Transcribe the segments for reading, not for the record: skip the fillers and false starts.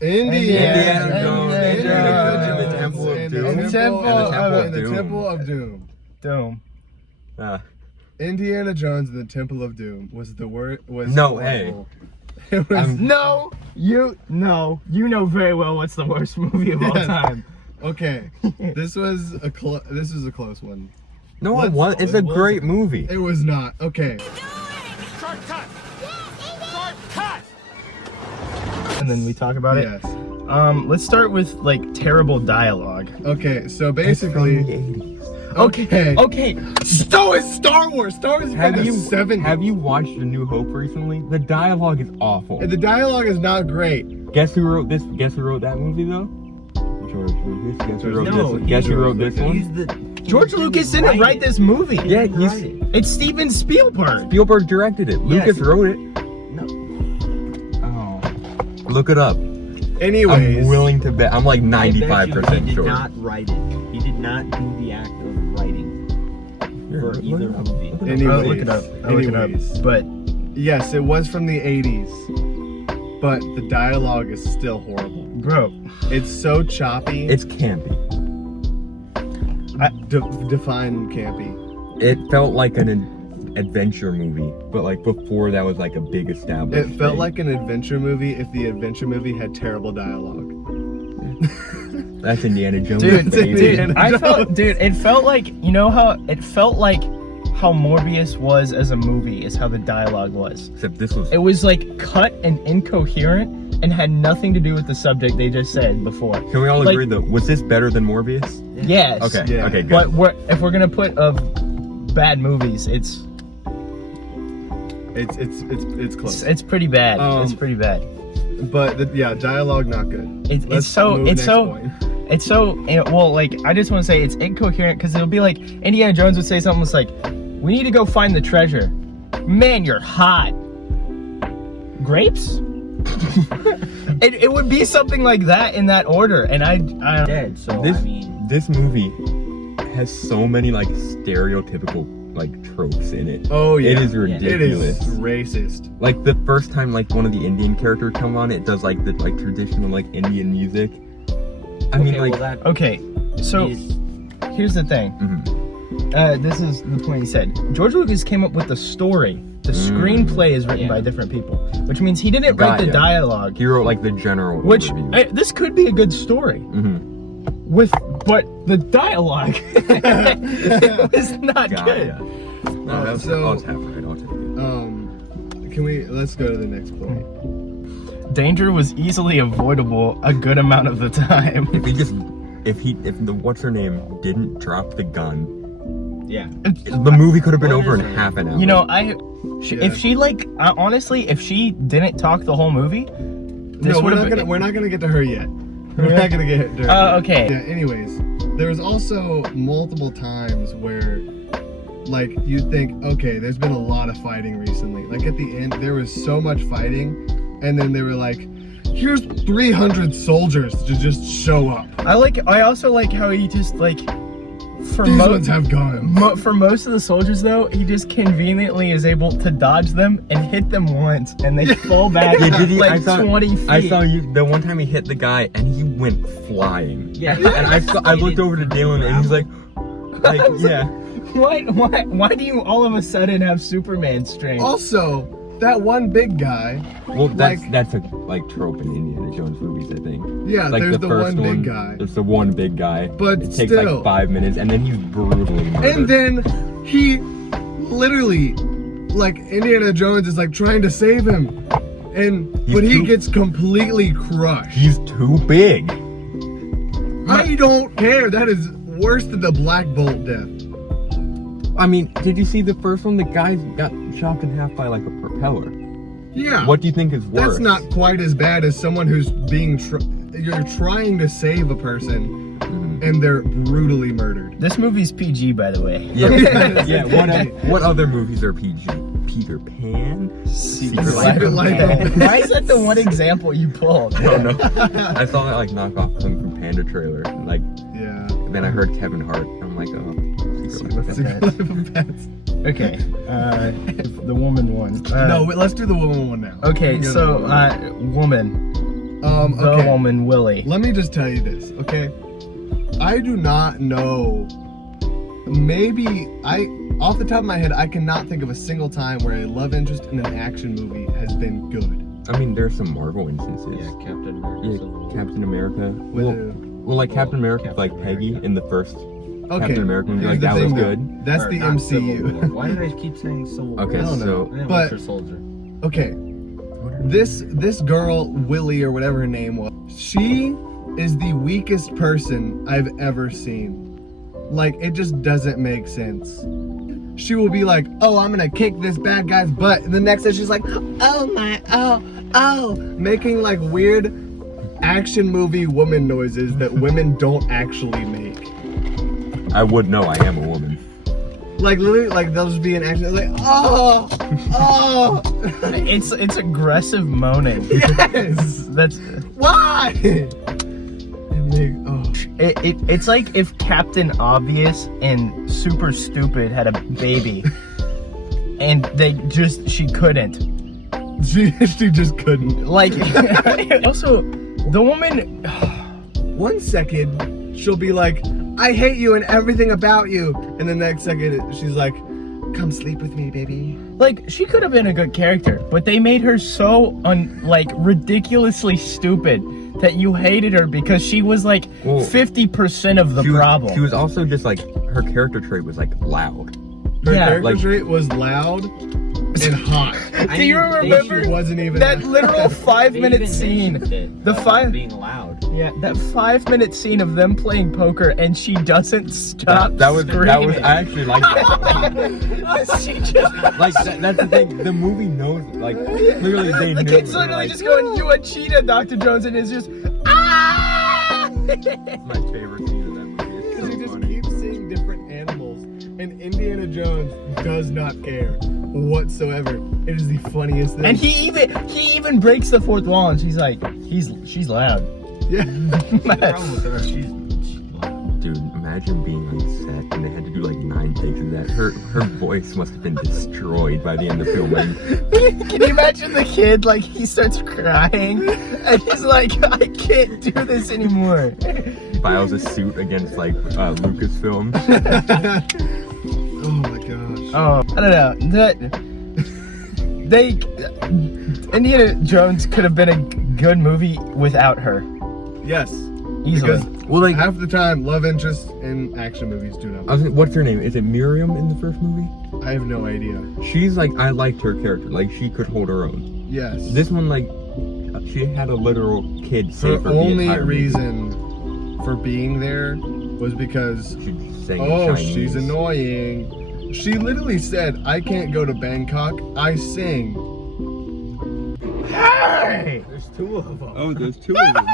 Indiana Jones Indiana and the Temple of Doom. And the Temple of Doom. Doom. Indiana Jones and the Temple of Doom was the word. No, hey. It was you know very well what's the worst movie of all time. Okay, this was a close one. No, it was. It's a great movie. It was not. Okay. Shortcut! Shortcut! And then we talk about it. Yes. Let's start with like terrible dialogue. Okay, so basically. Okay. Star Wars. Star Wars is from the 70s. Have you watched A New Hope recently? The dialogue is awful. The dialogue is not great. Guess who wrote this? Guess who wrote that movie though? George Lucas. Guess who wrote this? Guess who wrote this one? George Lucas didn't write this movie. Yeah, it's Steven Spielberg. Spielberg directed it. Lucas wrote it. No. Oh. Look it up. Anyways. I'm willing to bet. I'm like 95% sure. He did not write it. He did not do the act of writing for either movie. Anyways, I'll look it up. But yes, it was from the 80s. But the dialogue is still horrible. Bro, it's so choppy. It's campy. Define campy. It felt like an adventure movie, but like before that was like a big established It felt thing. like an adventure movie if the adventure movie had terrible dialogue. That's Indiana Jones. dude, baby. it felt like, you know how it felt like how Morbius was as a movie is how the dialogue was. Except this was. It was like cut and incoherent and had nothing to do with the subject they just said before. Can we all agree though? Was this better than Morbius? Yes. Okay. Yeah. Okay. Good. But if we're gonna put bad movies, it's close. it's pretty bad. It's pretty bad. But dialogue not good. It's so well, like I just want to say it's incoherent because it'll be like Indiana Jones would say something that's like, "We need to go find the treasure." Man, you're hot. Grapes? it would be something like that in that order, and I Dead. So this movie has so many like stereotypical like tropes in it. Oh yeah, it is ridiculous. It is racist. Like the first time like one of the Indian characters come on, it does like the like traditional like Indian music. I mean like okay, so here's the thing. This is the point he said. George Lucas came up with the story. The screenplay is written by different people, which means he didn't write the dialogue. He wrote like the general overview. This could be a good story. But the dialogue it was not good. No, I was half right. I'll take it. Let's go to the next point. Danger was easily avoidable a good amount of the time. If the what's her name didn't drop the gun, the movie could have been over in half an hour. You know, if she like honestly, if she didn't talk the whole movie, we're not gonna get to her yet. We're not gonna get to her. Okay. Yeah. Anyways, there's also multiple times where, like, you think, okay, there's been a lot of fighting recently. Like at the end, there was so much fighting, and then they were like, here's 300 soldiers to just show up. I also like how he just like. These ones have guns. For most of the soldiers, though, he just conveniently is able to dodge them and hit them once, and they fall back 20 feet. I saw you the one time he hit the guy, and he went flying. Yeah. And I looked over to Dalen, and he's like yeah. Why do you all of a sudden have Superman strength? Also, that one big guy. Well, that's a like trope in Indiana Jones movies, I think. Yeah, like there's the one big guy. There's the one big guy. But it takes like 5 minutes, and then he's brutally murdered. And then he literally, like Indiana Jones is like trying to save him, but he gets completely crushed. He's too big. I don't care. That is worse than the Black Bolt death. I mean, did you see the first one? The guy got chopped in half by like a propeller. Yeah. What do you think is worse? That's not quite as bad as someone who's being you're trying to save a person and they're brutally murdered. This movie's PG, by the way. Yeah. Yeah. What other movies are PG? Peter Pan? Secret Life of Pets. Why is that the one example you pulled? I don't know. I saw that like knockoff Kung Fu Panda trailer. And, like, and then I heard Kevin Hart. And I'm like, oh, Secret Life of Pets. Okay, the woman one. No, let's do the woman one now. Okay, so woman. the Okay. woman Willie. Let me just tell you this, okay? I do not know. Maybe off the top of my head, I cannot think of a single time where a love interest in an action movie has been good. I mean, there's some Marvel instances. Yeah, Captain America. Yeah, Civil War. Captain America. With Well, like Captain America, Captain like Peggy America. in the first Okay. Captain America movie, Here's like the that was thing, though. good. That's Or the not Civil War. MCU. Why did I keep saying Civil War? Okay, I don't know. so I didn't But- Winter Soldier. Okay. This girl, Willie or whatever her name was, she is the weakest person I've ever seen. Like, it just doesn't make sense. She will be like, oh, I'm gonna kick this bad guy's butt. And the next day she's like, oh, making like weird action movie woman noises that women don't actually make. I would know I am a woman. Like literally, like they'll just be in action, like, oh. It's aggressive moaning. Yes. That's Why? And they, oh. it's like if Captain Obvious and Super Stupid had a baby, and she couldn't. She just couldn't. Like also, the woman. 1 second, she'll be like, I hate you and everything about you. And the next second, she's like, come sleep with me, baby. Like, she could have been a good character, but they made her so ridiculously stupid that you hated her because she was like Well, 50% of the She was- problem. She was also just like, her character trait was like loud. Her Yeah, character like- trait was loud and hot. Do you remember She wasn't even that literal They 5-minute even scene? mentioned it, The about five- being loud. Yeah, that 5-minute scene of them playing poker and she doesn't stop That was screaming. I actually liked that. She just Like that's the thing. The movie knows, like clearly they the knew. kid's literally like, just going, "You a cheetah, Dr. Jones," and is just ah. It's my favorite scene in that movie. It's Because so he just funny. keeps seeing different animals. And Indiana Jones does not care whatsoever. It is the funniest thing. And he even breaks the fourth wall, and she's like, she's loud. Yeah. The problem with her, she's loud. Dude, imagine being on set and they had to do like 9 takes of that. Her voice must have been destroyed by the end of filming. Can you imagine the kid, like, he starts crying, and he's like, I can't do this anymore. Files a suit against like Lucasfilm. Oh my gosh. Oh, I don't know. Indiana Jones could have been a good movie without her. Yes. Easily. Because Well, like half the time, love interest in action movies do not. what's her name? Is it Miriam in the first movie? I have no idea. She's like, I liked her character. Like she could hold her own. Yes. This one, like, she had a literal kid her save her only the entire movie. reason for being there was because, She sang in oh, Chinese. she's annoying. She literally said, I can't go to Bangkok, I sing. Hey! There's two of them. Oh, there's 2 of them.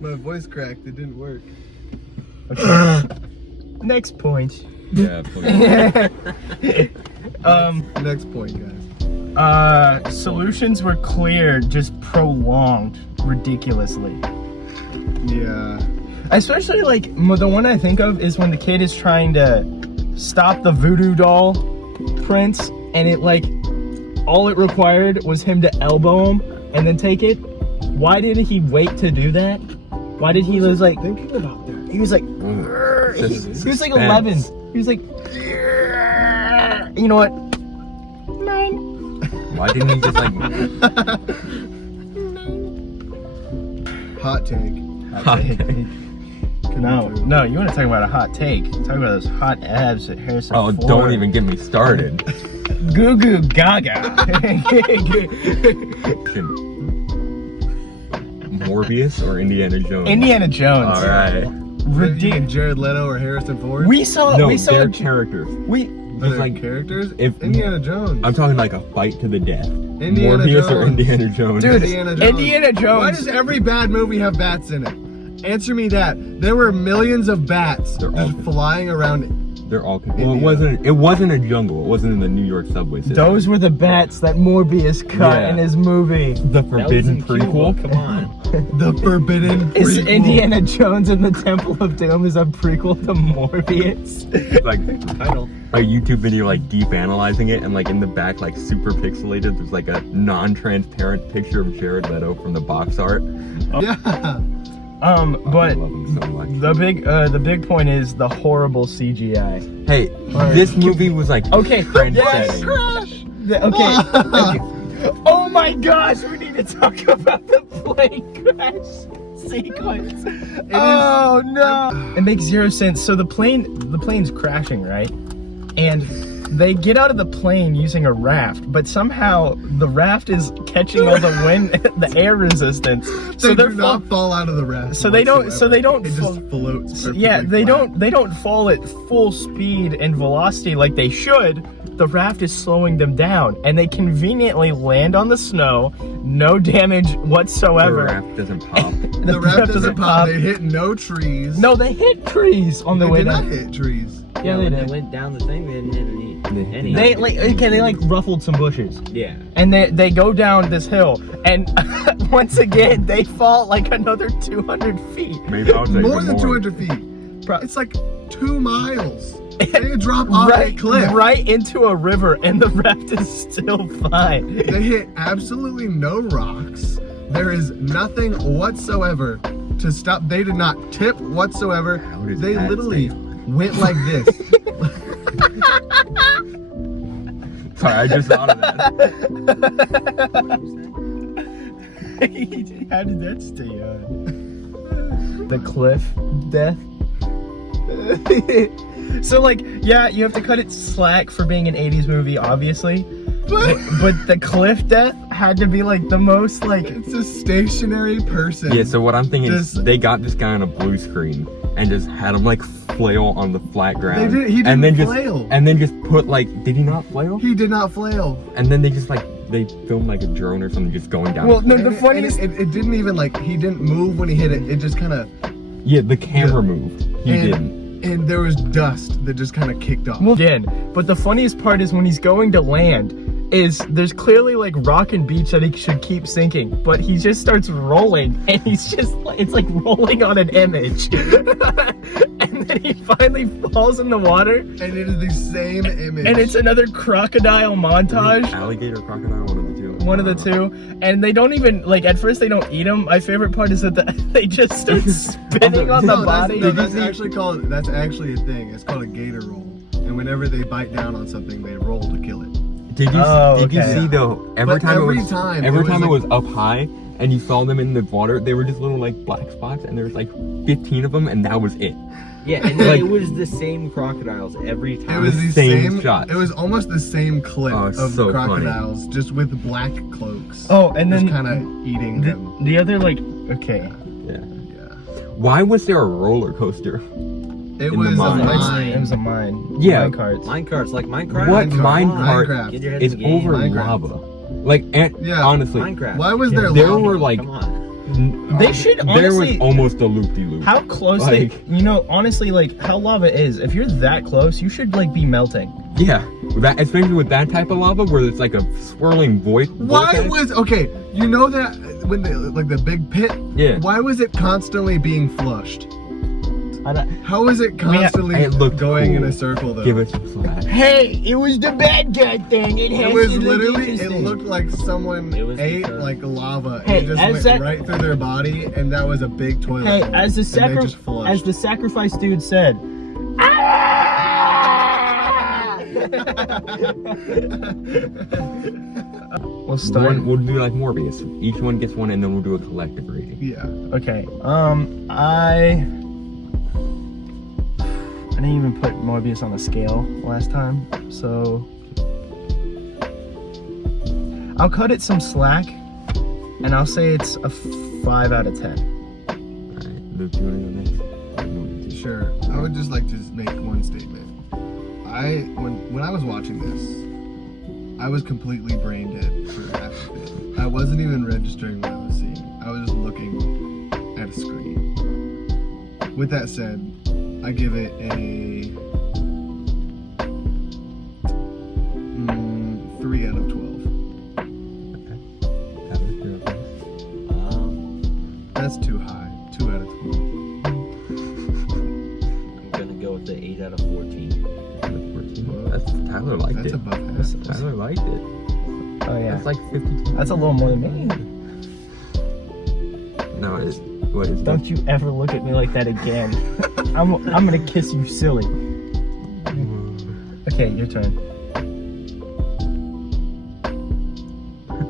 My voice cracked, it didn't work. Next point. Yeah, please. Next point, guys. Solutions were clear, just prolonged ridiculously. Yeah. Especially like the one I think of is when the kid is trying to stop the voodoo doll prince, and it like all it required was him to elbow him and then take it. Why did he wait to do that? Why did he was like Thinking about that. he was like Ooh, he was like suspense. 11. He was like you know what? 9. Why didn't he just like Hot take. hot take? No, you want to talk about a hot take. Talk about those hot abs that Harrison Oh, Ford. don't even get me started. Goo goo gaga. Morbius or Indiana Jones? Indiana Jones. All right. Ridiculous. Jared Leto or Harrison Ford? We saw No, we saw they're characters. we Are Just they like characters? if- Indiana Jones. I'm talking like a fight to the death. Indiana Morbius or Jones. Indiana Jones? dude Indiana Jones. Why Jones. does every bad movie have bats in it? Answer me that. There were millions of bats They're all just good. flying around They're all. Well, it wasn't a jungle. It wasn't in the New York subway system. Those were the bats that Morbius cut in his movie. The Forbidden Prequel. Come on. The Forbidden Is Prequel. Indiana Jones and the Temple of Doom is a prequel to Morbius? Like Title. a YouTube video like deep analyzing it, and like in the back, like super pixelated, there's like a non-transparent picture of Jared Leto from the box art. Yeah. I But love him so much. the big point is the horrible CGI. Hey, this movie was like Okay, trend-setting. Okay. Oh my gosh, we need to talk about the plane crash sequence. Oh no! It makes zero sense. So the plane's crashing, right? And they get out of the plane using a raft, but somehow the raft is catching all the wind, the air resistance. So they do not fall out of the raft. So they don't. So they don't. It just floats. Yeah, they perfectly don't. They don't fall at full speed and velocity like they should. The raft is slowing them down, and they conveniently land on the snow, no damage The whatsoever. raft doesn't pop. The raft doesn't pop. They hit no trees. No, they hit trees on the They way did not down. hit trees. Yeah, they when did. they went down the thing, they didn't hit any. They like ruffled some bushes, Yeah. and they go down this hill, and once again they fall like another 200 feet. Maybe I would say More than more. 200 feet. It's like 2 miles. They drop off a cliff. right into a river, and the raft is still fine. They hit absolutely no rocks. There is nothing whatsoever to stop. They did not tip whatsoever. How does They that literally stay on? went like this. Sorry, I just thought of that. How did that stay on? The cliff death. So like, yeah, you have to cut it slack for being an 80s movie, obviously. But the cliff death had to be like the most like. It's a stationary person. Yeah, so what I'm thinking is Just- they got this guy on a blue screen and just had him like flail on the flat ground. He didn't and then flail. And then just put like, did he not flail? He did not flail. And then they just like, they filmed like a drone or something just going down. Well, no, And the it- funniest. and it didn't even like, he didn't move when he hit it. It just kind of, Yeah, the camera moved. He didn't. and there was dust that just kind of kicked off. Well, again, but the funniest part is when he's going to land, is there's clearly like rock and beach that he should keep sinking, but he just starts rolling, and he's just it's like rolling on an image, and then he finally falls in the water, And it is the same image. and it's another crocodile montage. Alligator, crocodile, one of the two. One of the two, and they don't even like. At first, they don't eat them. My favorite part is that they just start spinning on the No, body. that's actually called. That's actually a thing. It's called a gator roll. And whenever they bite down on something, they roll to kill it. Did you Oh, did you okay. see though? Every But time every it was time every it was time like- it was up high and you saw them in the water, they were just little like black spots, and there was like 15 of them, and that was it. Yeah, and Like- it was the same crocodiles every It time. was the same same shots. It was almost the same clip Oh, it's of so crocodiles, just with black cloaks. Oh, and just then kind of eating them. the other like okay. Yeah. Yeah. Why was there a roller coaster? It In was the a mine. mine. It was a mine. Yeah. Mine carts. Minecarts, like Minecraft. What Minecraft. minecart Get your head is in the game. over Minecraft. lava? Like, and Yeah. honestly, Minecraft. Why was there there lava? were like Come on. They should there honestly. was almost a loop-de-loop. How close Like- they, honestly, like how lava is. If you're that close, you should like be melting. Yeah, that especially with that type of lava where it's like a swirling void. Why was okay? You know that when like the big pit. Yeah. Why was it constantly being flushed? I don't, How is it constantly It looked going in cool. a circle though? Give us a flash. hey, it was the bad guy thing. It has It was to look literally. It interesting. looked like someone It was ate because- like lava. Hey, and it just as went that- right through their body, and that was a big toilet. Hey, bowl, as the and they just flushed. as the sacrifice dude said. We'll start. We'll do like Morbius. Each one gets one, and then we'll do a collective rating. Yeah. Okay. I didn't even put Morbius on a scale last time, so I'll cut it some slack, and I'll say it's a 5 out of 10. All right, Luke, do you want to go next? Sure. I would just like to make one statement. When I was watching this, I was completely brain dead for half of it. I wasn't even registering what I was seeing. I was just looking at a screen. With that said, I give it a That's too high. 2 out of 12. I'm gonna go with the 8 out of 14. That's Tyler liked That's it. above half. Tyler liked it. Oh yeah. That's like 52. That's a little more than me. No, it is. What is Don't you ever look at me like that again. I'm gonna kiss you silly. Okay, your turn.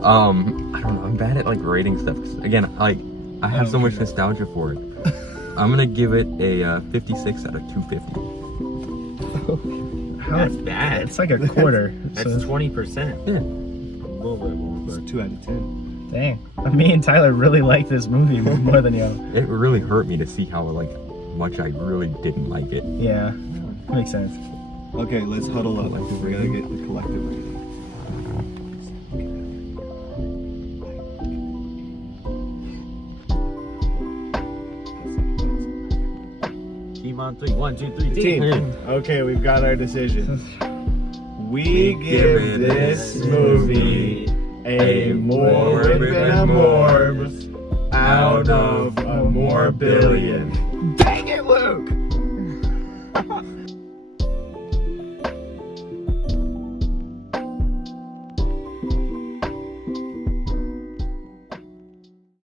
I don't know. I'm bad at like rating stuff. 'Cause, again, like I have so much nostalgia for it. I'm gonna give it a 56 out of 250. That's bad. It's like a quarter. That's so 20%. Yeah. A little bit more, It's but 2 out of 10. dang. Me and Tyler really like this movie more than y'all. It really hurt me to see how like much I really didn't like it. Yeah, makes sense. Okay, let's huddle up. We gotta get the collective rating. team on 3. 1, 2, 3, team. Team. Okay, we've got our decision. We give this movie a morbid morb out of a more billion. Dang it, Luke!